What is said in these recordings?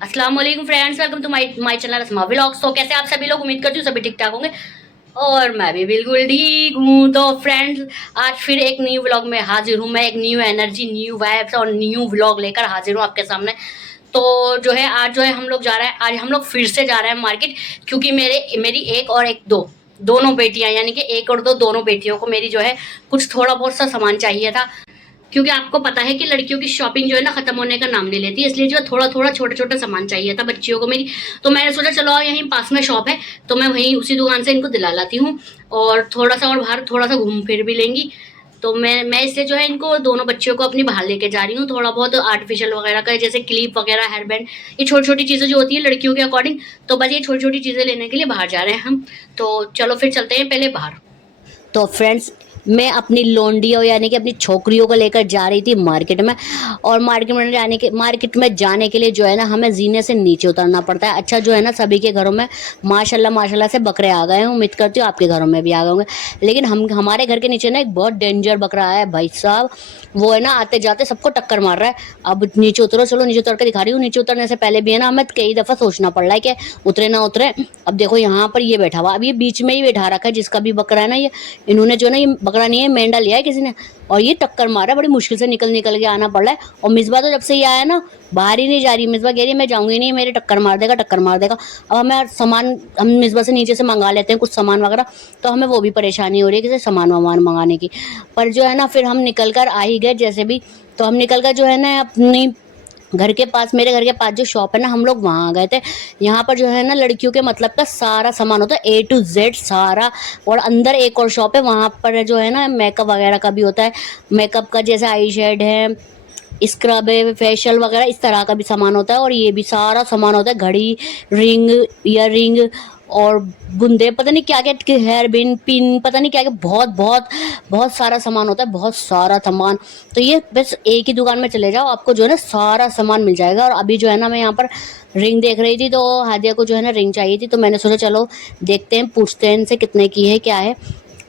अस्सलाम वालेकुम friends, welcome to my channel Asma vlogs. तो कैसे आप सभी लोग, उम्मीद करती हूँ सभी ठीक ठाक होंगे और मैं भी बिल्कुल ठीक हूँ। तो फ्रेंड्स, आज फिर एक न्यू व्लॉग में हाजिर हूँ। मैं एक न्यू एनर्जी, न्यू वाइब्स और न्यू व्लॉग लेकर हाजिर हूँ आपके सामने। तो जो है आज जो है हम लोग जा रहे हैं, आज हम लोग फिर से जा रहे हैं मार्केट, क्योंकि मेरी एक और एक दोनों बेटियां, यानी कि एक और दोनों बेटियों को मेरी जो है कुछ थोड़ा बहुत सा सामान चाहिए था। क्योंकि आपको पता है कि लड़कियों की शॉपिंग जो है ना खत्म होने का नाम नहीं लेती, इसलिए जो थोड़ा थोड़ा छोटा छोटा सामान चाहिए था बच्चियों को मेरी। तो मैंने सोचा चलो यहीं पास में शॉप है तो मैं वहीं उसी दुकान से इनको दिला लाती हूँ, और थोड़ा सा और बाहर थोड़ा सा घूम फिर भी लेंगी। तो मैं इसलिए जो है इनको दोनों बच्चियों को अपनी बाहर लेके जा रही हूँ। थोड़ा बहुत आर्टिफिशियल वगैरह का, जैसे क्लिप वगैरह, हेयर बैंड, ये छोटी छोटी चीज़ें जो होती है लड़कियों के अकॉर्डिंग, तो बस ये छोटी छोटी चीज़ें लेने के लिए बाहर जा रहे हैं हम। तो चलो फिर चलते हैं पहले बाहर। तो फ्रेंड्स, मैं अपनी लोंडियों यानी कि अपनी छोकरियों को लेकर जा रही थी मार्केट में। और मार्केट में जाने के लिए जो है ना हमें जीने से नीचे उतरना पड़ता है। अच्छा जो है ना सभी के घरों में माशाल्लाह माशाल्लाह से बकरे आ गए हैं। उम्मीद करती हूँ आपके घरों में भी आ गए होंगे, लेकिन हमारे घर के नीचे ना एक बहुत डेंजर बकरा है भाई साहब। वो है ना आते जाते सबको टक्कर मार रहा है। अब नीचे उतरो, चलो नीचे उतर के दिखा रही हूँ। नीचे उतरने से पहले भी है ना हमें कई दफा सोचना पड़ रहा है कि उतरे ना उतरे। अब देखो यहाँ पर ये बैठा हुआ, अब ये बीच में ही बैठा रखा है जिसका भी बकरा है ना, ये इन्होंने जो है ना, ये बकरा नहीं है मेंढा लिया है किसी ने, और ये टक्कर मारा, बड़ी मुश्किल से निकल के आना पड़ रहा है। और मिसबा तो जब से ये आया ना बाहर ही नहीं जा रही। मिसबा कह रही है मैं जाऊंगी नहीं, मेरे टक्कर मार देगा टक्कर मार देगा। अब हम मिसबा से नीचे से मंगा लेते हैं कुछ सामान वगैरह, तो हमें वो भी परेशानी हो रही है किसी सामान वामान मंगाने की। पर जो है ना फिर हम निकल कर आ ही गए जैसे भी। तो हम निकल कर जो है ना अपनी घर के पास, मेरे घर के पास जो शॉप है ना, हम लोग वहाँ आ गए थे। यहाँ पर जो है ना लड़कियों के मतलब का सारा सामान होता है, A to Z सारा। और अंदर एक और शॉप है, वहाँ पर जो है ना मेकअप वगैरह का भी होता है। मेकअप का जैसे आई शेड है, स्क्रब है, फेशियल वगैरह इस तरह का भी सामान होता है। और ये भी सारा सामान होता है, घड़ी, रिंग, ईयर रिंग और बुंदे, पता नहीं क्या क्या, हेयर बिन, पिन, पता नहीं क्या क्या, बहुत बहुत बहुत सारा सामान होता है, बहुत सारा सामान। तो ये बस एक ही दुकान में चले जाओ, आपको जो है ना सारा सामान मिल जाएगा। और अभी जो है ना मैं यहाँ पर रिंग देख रही थी, तो हादिया को जो है ना रिंग चाहिए थी, तो मैंने सोचा चलो देखते हैं, पूछते हैं इनसे कितने की है क्या है।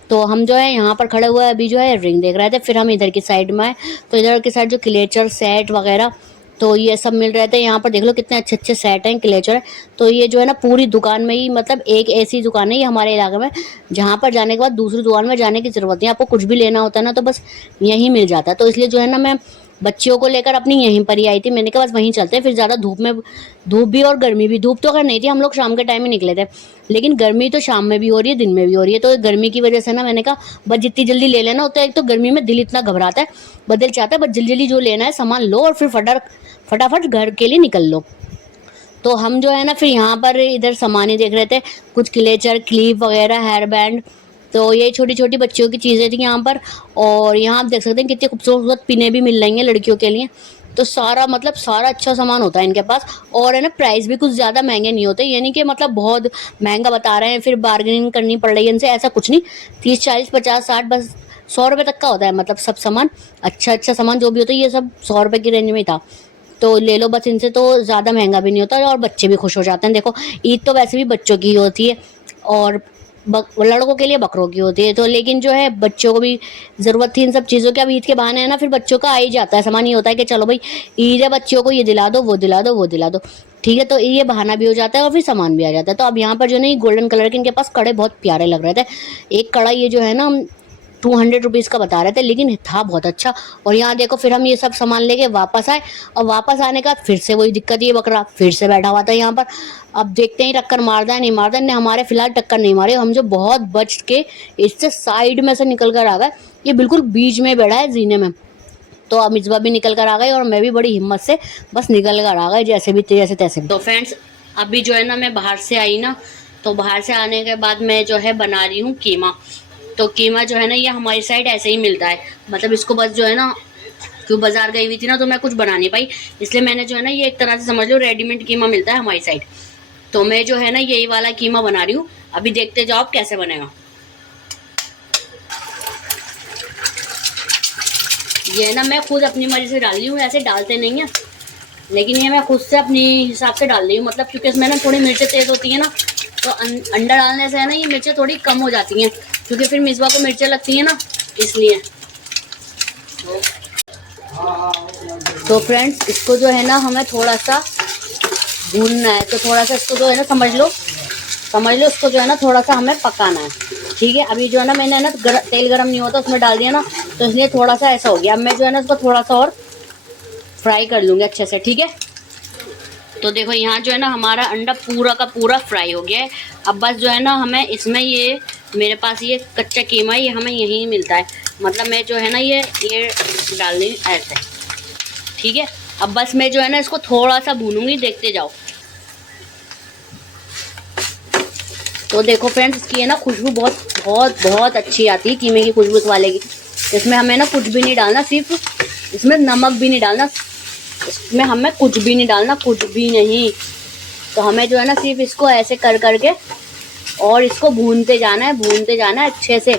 तो हम जो है यहाँ पर खड़े हुए अभी जो है रिंग देख रहे थे। फिर हम इधर की साइड में आए, तो इधर की साइड जो क्लेचर सेट वगैरह तो ये सब मिल रहे थे। यहाँ पर देख लो कितने अच्छे अच्छे सेट हैं, क्लेचर है। तो ये जो है ना पूरी दुकान में ही, मतलब एक ऐसी दुकान है ये हमारे इलाके में जहाँ पर जाने के बाद दूसरी दुकान में जाने की ज़रूरत नहीं है। आपको कुछ भी लेना होता है ना तो बस यहीं मिल जाता है। तो इसलिए जो है ना मैं बच्चियों को लेकर अपनी यहीं पर ही आई थी। मैंने कहा बस वहीं चलते हैं, फिर ज़्यादा धूप भी और गर्मी भी, धूप तो अगर नहीं थी, हम लोग शाम के टाइम ही निकले थे, लेकिन गर्मी तो शाम में भी हो रही है दिन में भी हो रही है। तो गर्मी की वजह से ना मैंने कहा बस जितनी जल्दी ले लेना होता है, एक तो गर्मी में दिल इतना घबराता है, बदल चाहता है बस जल्दी जल्दी जो लेना है सामान लो और फिर फटाफट घर के लिए निकल लो। तो हम जो है ना फिर यहाँ पर इधर सामान ही देख रहे थे, कुछ क्लेचर, क्लिप वगैरह, हेयर बैंड। तो ये छोटी छोटी बच्चियों की चीज़ें थी यहाँ पर। और यहाँ आप देख सकते हैं कितनी खूबसूरत पिने भी मिल रही हैं लड़कियों के लिए। तो सारा मतलब सारा अच्छा सामान होता है इनके पास। और है ना प्राइस भी कुछ ज़्यादा महंगे नहीं होते, यानी कि मतलब बहुत महंगा बता रहे हैं फिर बार्गेनिंग करनी पड़ रही है इनसे, ऐसा कुछ नहीं। 30 40 50 60 बस 100 रुपये तक का होता है, मतलब सब सामान अच्छा अच्छा सामान जो भी होता है ये सब 100 रुपये की रेंज में ही था। तो ले लो बस इनसे, तो ज़्यादा महंगा भी नहीं होता और बच्चे भी खुश हो जाते हैं। देखो ईद तो वैसे भी बच्चों की होती है, और लड़कों के लिए बकरों की होती है। तो लेकिन जो है बच्चों को भी ज़रूरत थी इन सब चीज़ों की। अब ईद के बहाने है ना फिर बच्चों का आ ही जाता है सामान। ये होता है कि चलो भाई ईद है, बच्चों को ये दिला दो वो दिला दो वो दिला दो, ठीक है। तो ये बहाना भी हो जाता है और फिर सामान भी आ जाता है। तो अब यहाँ पर जो नहीं गोल्डन कलर के इनके पास कड़े बहुत प्यारे लग रहे थे। एक कड़ा ये जो है ना 200 रुपीज़ का बता रहे थे, लेकिन था बहुत अच्छा। और यहाँ देखो फिर हम ये सब सामान लेके वापस आए, और वापस आने का फिर से वही दिक्कत, ये बकरा फिर से बैठा हुआ था यहाँ पर। अब देखते हैं टक्कर मारता है नहीं मारता है। हमारे फिलहाल टक्कर नहीं मारे, हम जो बहुत बच के इससे साइड में से निकल कर आ गए। ये बिल्कुल बीच में बैठा है जीने में। तो अब मिसबा भी निकल कर आ गई और मैं भी बड़ी हिम्मत से बस निकल कर आ गई, जैसे भी जैसे तैसे। तो फ्रेंड्स, अभी जो है ना मैं बाहर से आई ना, तो बाहर से आने के बाद मैं जो है बना रही हूँ कीमा। तो कीमा जो है ना ये हमारी साइड ऐसे ही मिलता है, मतलब इसको बस जो है ना, क्यों बाजार गई हुई थी ना तो मैं कुछ बना नहीं पाई, इसलिए मैंने जो है ना ये एक तरह से समझ लो रेडीमेड कीमा मिलता है हमारी साइड। तो मैं जो है ना यही वाला कीमा बना रही हूँ। अभी देखते जाओ आप कैसे बनेगा। ये ना मैं खुद अपनी मर्जी से डाल रही हूँ, ऐसे डालते नहीं है, लेकिन ये मैं खुद से अपनी हिसाब से डाल रही हूँ। मतलब क्योंकि इसमें ना थोड़ी मिर्चें तेज़ होती है ना, तो अंडा डालने से है ना ये मिर्चें थोड़ी कम हो जाती हैं, क्योंकि फिर मिसबा को मिर्चें लगती हैं ना, इसलिए। तो फ्रेंड्स, इसको जो है ना हमें थोड़ा सा भूनना है, तो थोड़ा सा इसको जो है ना समझ लो इसको जो है ना थोड़ा सा हमें पकाना है। ठीक है, अभी जो है ना मैंने ना तेल गरम नहीं होता उसमें डाल दिया ना, तो इसलिए थोड़ा सा ऐसा हो गया। अब मैं जो है ना इसको थोड़ा सा और फ्राई कर लूँगी अच्छे से। ठीक है, तो देखो यहाँ जो है ना हमारा अंडा पूरा का पूरा फ्राई हो गया है। अब बस जो है ना हमें इसमें ये मेरे पास ये कच्चा कीमा ये हमें यहीं मिलता है, मतलब मैं जो है ना ये डाल दूँगी ऐसे। ठीक है, अब बस मैं जो है ना इसको थोड़ा सा भूनूंगी, देखते जाओ। तो देखो फ्रेंड्स, इसकी है ना खुशबू बहुत बहुत बहुत अच्छी आती है कीमे की खुशबू वाले की। इसमें हमें ना कुछ भी नहीं डालना, सिर्फ इसमें नमक भी नहीं डालना, इसमें हमें कुछ भी नहीं डालना, कुछ भी नहीं। तो हमें जो है ना सिर्फ इसको ऐसे कर करके और इसको भूनते जाना है अच्छे से,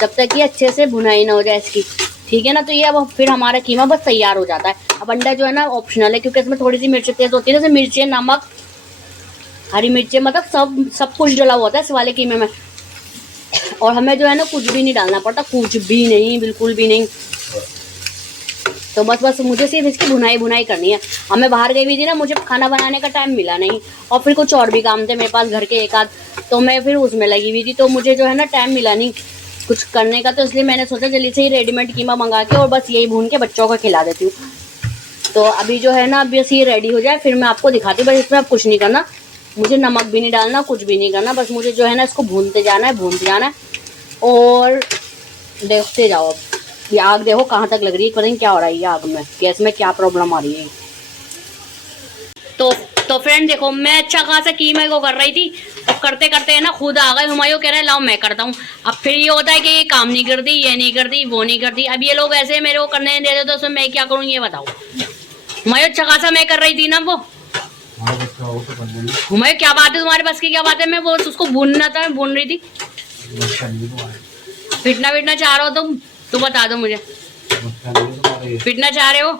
जब तक ये अच्छे से भुनाई ना हो जाए इसकी। ठीक है ना, तो ये अब फिर हमारा कीमा बस तैयार हो जाता है। अब अंडा जो है ना ऑप्शनल है, क्योंकि इसमें थोड़ी सी मिर्च तेज होती है, जैसे मिर्चें, नमक, हरी मिर्चें, मतलब सब कुछ डला होता है इस वाले कीमे में। और हमें जो है ना कुछ भी नहीं डालना पड़ता, कुछ भी नहीं, बिल्कुल भी नहीं। तो बस मुझे सिर्फ इसकी भुनाई करनी है। हमें बाहर गई हुई थी ना, मुझे खाना बनाने का टाइम मिला नहीं, और फिर कुछ और भी काम थे मेरे पास घर के एक आध, तो मैं फिर उसमें लगी हुई थी, तो मुझे जो है ना टाइम मिला नहीं कुछ करने का। तो इसलिए मैंने सोचा जल्दी से ही रेडीमेड कीमा मंगा के और बस यही भून के बच्चों को खिला देती हूँ। तो अभी जो है ना अभी बस ये रेडी हो जाए फिर मैं आपको दिखाती हूँ। बस इसमें अब कुछ नहीं करना, मुझे नमक भी नहीं डालना, कुछ भी नहीं करना, बस मुझे जो है ना इसको भूनते जाना है और देखते जाओ। अब ये आग देखो कहाँ तक लग रही है, पता नहीं क्या हो रहा है ये आग में, गैस में क्या प्रॉब्लम आ रही है। तो फ्रेंड देखो, मैं अच्छा खासा कीमे को कर रही थी, अब करते करते है ना खुद आ गए हुमायूं, कह रहे लाओ मैं करता हूँ। अब फिर ये होता है कि ये काम नहीं करती, ये नहीं करती, वो नहीं करती। अब ये लोग ऐसे मेरे को करने नहीं देते, तो उसमें मैं क्या करूँ ये बताओ। हुमायूं अच्छा खासा मैं कर रही थी ना, वो हुमायूं क्या बात है तुम्हारे बस की, क्या बात है, मैं वो उसको भूनना था, मैं भून रही थी। पिटना चाह रहे हो तुम तो बता दो मुझे, पिटना चाह रहे हो,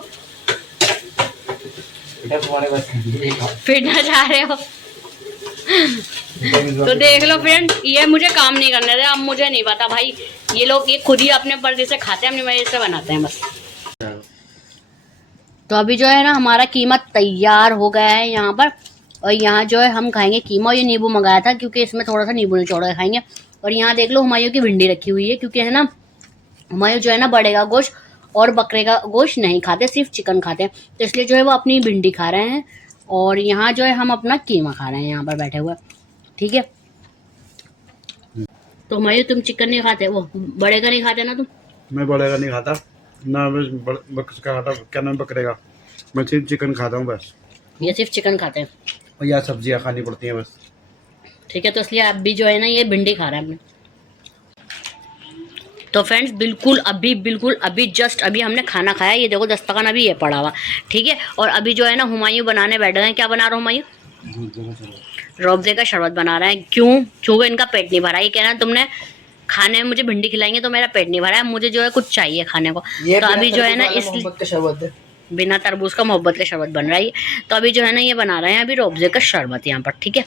पिटना चाह रहे हो। तो देख लो फ्रेंड, ये मुझे काम नहीं करने दे। अब मुझे नहीं पता भाई, ये लोग ये खुद ही अपने मर्जी से खाते हैं, अपनी मर्जी से बनाते हैं बस। तो अभी जो है ना हमारा कीमा तैयार हो गया है यहाँ पर, और यहाँ जो है हम खाएंगे कीमा। ये नींबू मंगाया था क्योंकि इसमें थोड़ा सा नींबू निचोड़ के खाएंगे। और यहाँ देख लो हुमायूं की भिंडी रखी हुई है, क्योंकि है ना हुमायूं जो है ना बड़े का गोश्त और बकरे का गोश्त नहीं खाते, सिर्फ चिकन खाते हैं, तो इसलिए जो है वो अपनी भिंडी खा रहे हैं। और यहाँ जो है हम अपना कीमा खा रहे हैं यहाँ पर बैठे हुए। ठीक है, तो हुमायूं तुम चिकन नहीं खाते, वो बड़े का नहीं खाते ना तुम? मैं बड़े का नहीं खाता ना, मैं खाता, क्या नाम बकरे का, मैं सिर्फ चिकन खाता हूँ बस। ये सिर्फ चिकन खाते हैं और या सब्जियाँ खानी पड़ती हैं बस। ठीक है, तो इसलिए अब भी जो है ना ये भिंडी खा रहा है अपने। तो फ्रेंड्स बिल्कुल अभी जस्ट अभी हमने खाना खाया, ये देखो दस्तरखान अभी ये पड़ा हुआ। ठीक है, और अभी जो है ना हुमायूं बनाने बैठ गए हैं। क्या बना रहा हूँ हुमायूं? रूअफ़ज़े का शरबत बना रहे हैं। क्यों? क्योंकि इनका पेट नहीं भरा। ये कह रहा है तुमने खाने में मुझे भिंडी खिलाएंगे तो मेरा पेट नहीं भरा है, मुझे जो है कुछ चाहिए खाने को। तो अभी जो है ना इस बिना तरबूज का मोहब्बत का शरबत बन रहा है। तो अभी जो है ना ये बना रहे हैं अभी रूअफ़ज़े का शरबत यहाँ पर। ठीक है,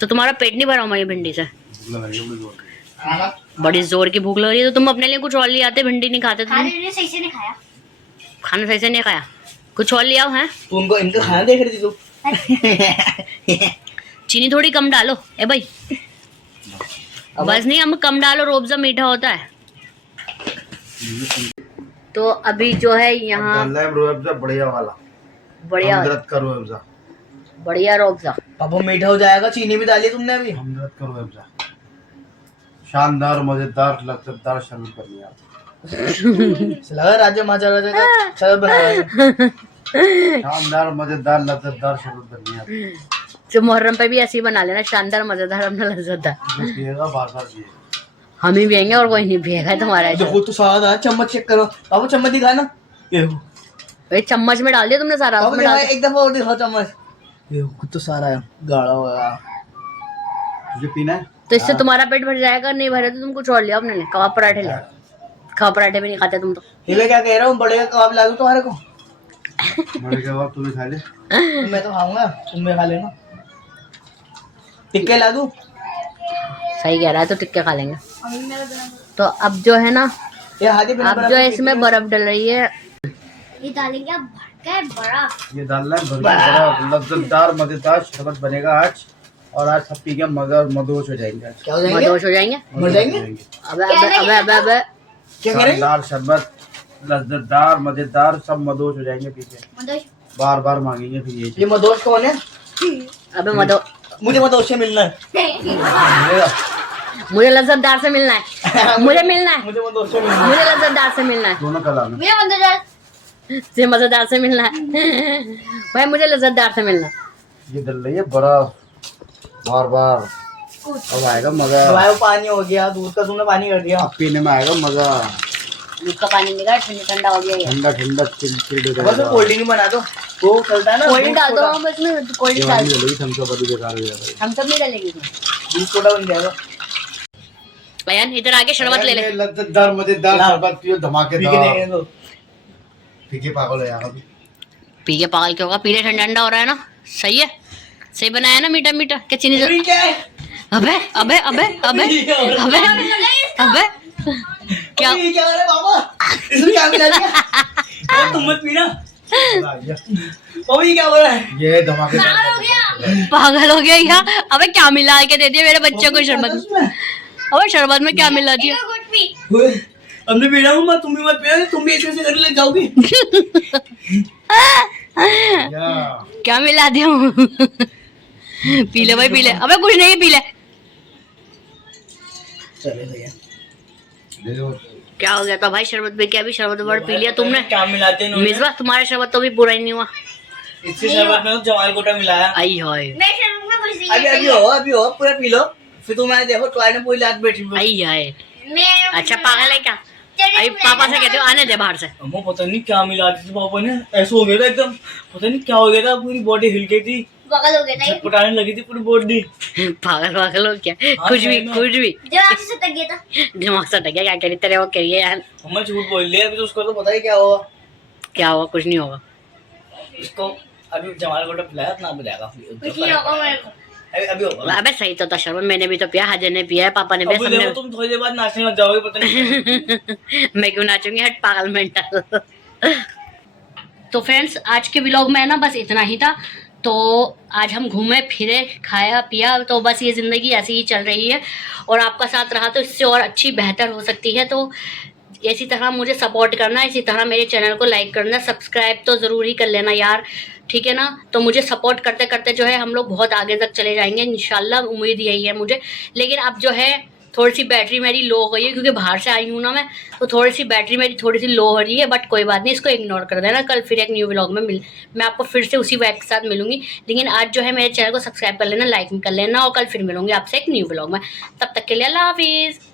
तो तुम्हारा पेट नहीं भरा हुमायूं भिंडी से? बड़ी जोर की भूख लग रही है, तो तुम अपने लिए कुछ और ले आते, भिंडी नहीं खाते तुम? सही से नहीं खाया, खाना सही से नहीं खाया, कुछ और ले आओ। हैं तुमको इनका खाना देख रही थी तू? चीनी थोड़ी कम डालो ए भाई, बस नहीं हम कम डालो, रूअफ़ज़ा मीठा होता है। तो अभी जो है यहाँ रूअफ़ज़ा बढ़िया वाला, बढ़िया हमदर्द का रूअफ़ज़ा, बढ़िया रूअफ़ज़ा। पापा मीठा हो जाएगा, चीनी भी डाली तुमने अभी। हमदर्द का रूअफ़ज़ा, शानदार मजेदार लज्जतदार शरबत बन गया। लगा राजा महाराजा का शरबत बना रहा है। शानदार मजेदार लज्जतदार शरबत बन गया। तो मुहर्रम पे भी ऐसे ही बना लेना, शानदार मजेदार अपना लज्जतदार। पिएगा बार-बार पिएगा। हम ही पिएंगे और कोई नहीं पिएगा तुम्हारा। देखो तो सारा चम्मच चेक करो बाबू, चम्मच दिखा ना, ये भाई चम्मच में डाल दिया तुमने सारा? बाबू दिखा, एक दफा और दिखाओ चम्मच। ये कुछ तो सारा है गाढ़ा हुआ। तुझे पीना है? तो इससे तुम्हारा पेट भर जाएगा, नहीं भरे तो तुम कुछ और ले आओ अपने लिए। कबाब पराठे ले, कबाब पराठे भी नहीं खाते तुम तो। ये क्या कह रहा हूँ, बड़े का कबाब ला दूं तुम्हारे को? बड़े कबाब तुम्हें खा ले, मैं तो खाऊंगा, तुम भी खा लेना। टिक्के ला दूं? सही कह रहा है, तो टिक्के खा लेंगे। तो अब जो है ना, ये हाथी अब जो है इसमें बर्फ डल रही है। ये डालेंगे अब क्या है बड़ा? ये डालना है बड़ा लज्जतदार मजेदार शरबत बनेगा आज। और आज सब पी के मदहोश हो जाएंगे आज। क्या हो जाएंगे? मदहोश हो जाएंगे। मर जाएंगे? अबे अबे अबे अबे अबे क्या करेंगे? शानदार शरबत लज्जतदार मजेदार सब मदहोश हो जाएंगे पी के। बार बार मांगेंगे फिर ये मदोश कौन है? अबे मदो मुझे मदोश से मिलना है। मिलेगा। मुझे लज्जतदार से मिलना है। मुझे मिलना है। मुझे मदोश से मिलना है। मुझे लज्जतदार से मिलना है। दोनों कला में से मजेदार से मिलना है। भाई मुझे लज्जतदार से मिलना है। ये डल रही है बड़ा बार बार। अब आएगा मजा। भाई वो पानी हो गया, दूध का तुमने पानी कर दिया। अब पीने में आएगा मजा। दूध का पानी निकाल, ठंडा हो गया ये। ठंडा ठंडा चिल चिल बस कोल्ड ड्रिंक बना दो, वो चलता है ना। कोल्ड ड्रिंक डाल दो बस में, कोल्ड ड्रिंक डाल दो। थम्स अप अभी बेकार हो जाएगा। हम सब नहीं डालेंगे इसमें। दूध छोटा बन जाएगा। अयान इधर आके शरबत ले ले। लज्जतदार मजेदार शरबत पियो पी के धमाकेदार। देखेंगे तो। पी के पागल हो जाएगा अभी। पी के पागल क्यों होगा? पी ले, ठंडा ठंडा हो रहा है ना। सही है, सही बनाया ना, मीठा मीठा। क्या चीनी से? क्या है? अबे अबे अबे अबे अबे अबे क्या? अबे ये क्या कर रहे बाबा? इसमें क्या मिला दिया? यार तुम मत पीना। बाबा ये क्या हो रहा है? ये धमाकेदार पागल हो गया क्या? अबे क्या मिला के दे दिया मेरे बच्चे को शरबत में? अबे शरबत में क्या मिला दिया? हमने पीना हूँ, मैं तुम भी मत पीना, तुम भी ऐसे करने लग जाओगी। क्या मिला दिया? पी ले भाई पी ले। अबे कुछ नहीं, पी ले। चले भैया। क्या हो गया था भाई? शरबत पे क्या भी शरबत भर पी लिया तुमने? क्या मिलाते हैं? मिसबा तुम्हारा शरबत तो भी बुरा ही नहीं हुआ। इसके शरबत में तो जमाल कोटा मिलाया। आई हाय अभी हो पूरा पी लो, फिर तुम्हारे देखो ट्राई में पूरी रात बैठी हुई। आई हाय। अच्छा पागल है क्या? अभी पापा से कहते हो आने दे बाहर से। अम्मा पता नहीं क्या मिला दी थी पापा ने, ऐसा हो गया था एकदम, पता नहीं क्या हो गया था, पूरी बॉडी हिल गई थी, पागल हो गया था, छटपटाने लगी थी पूरी बॉडी। पागल पागल हो क्या? कुछ भी दिमाग से सटक गया था। दिमाग से सटक गया? क्या करी तेरे वो करिए यार। अम्मा झूठ बोल लिया, अभी तो उसको तो पता ही क्या हुआ। क्या हुआ? कुछ नहीं होगा इसको। अभी जमाल कोटा पिलाया, अपना पिलाएगा। अभी होगा। अबे सही तो था शरबत, मैंने भी तो पिया, हजर ने पिया है, पापा ने पिया, सबने। तुम थोड़ी देर बाद नाचने लग जाओगे, पता नहीं। मैं क्यों नाचूंगी? हट पागल मेंटल। तो फ्रेंड्स आज के व्लॉग में ना बस इतना ही था। तो आज हम घूमे फिरे, खाया पिया, तो बस ये ज़िंदगी ऐसी ही चल रही है और आपका साथ रहा तो इससे और अच्छी बेहतर हो सकती है। तो इसी तरह मुझे सपोर्ट करना, इसी तरह मेरे चैनल को लाइक करना, सब्सक्राइब तो ज़रूर ही कर लेना यार, ठीक है ना। तो मुझे सपोर्ट करते करते जो है हम लोग बहुत आगे तक चले जाएंगे इंशाल्लाह, उम्मीद यही है मुझे। लेकिन अब जो है थोड़ी सी बैटरी मेरी लो हो गई है क्योंकि बाहर से आई हूँ ना मैं, तो थोड़ी सी बैटरी मेरी थोड़ी सी लो हो रही है, बट कोई बात नहीं, इसको इग्नोर कर देना। कल फिर एक न्यू व्लॉग में मैं आपको फिर से उसी वाइब के साथ मिलूंगी। लेकिन आज जो है मेरे चैनल को सब्सक्राइब कर लेना, लाइक कर लेना और कल फिर मिलूंगी आपसे एक न्यू व्लॉग में। तब तक के लिए अल्लाह हाफिज़।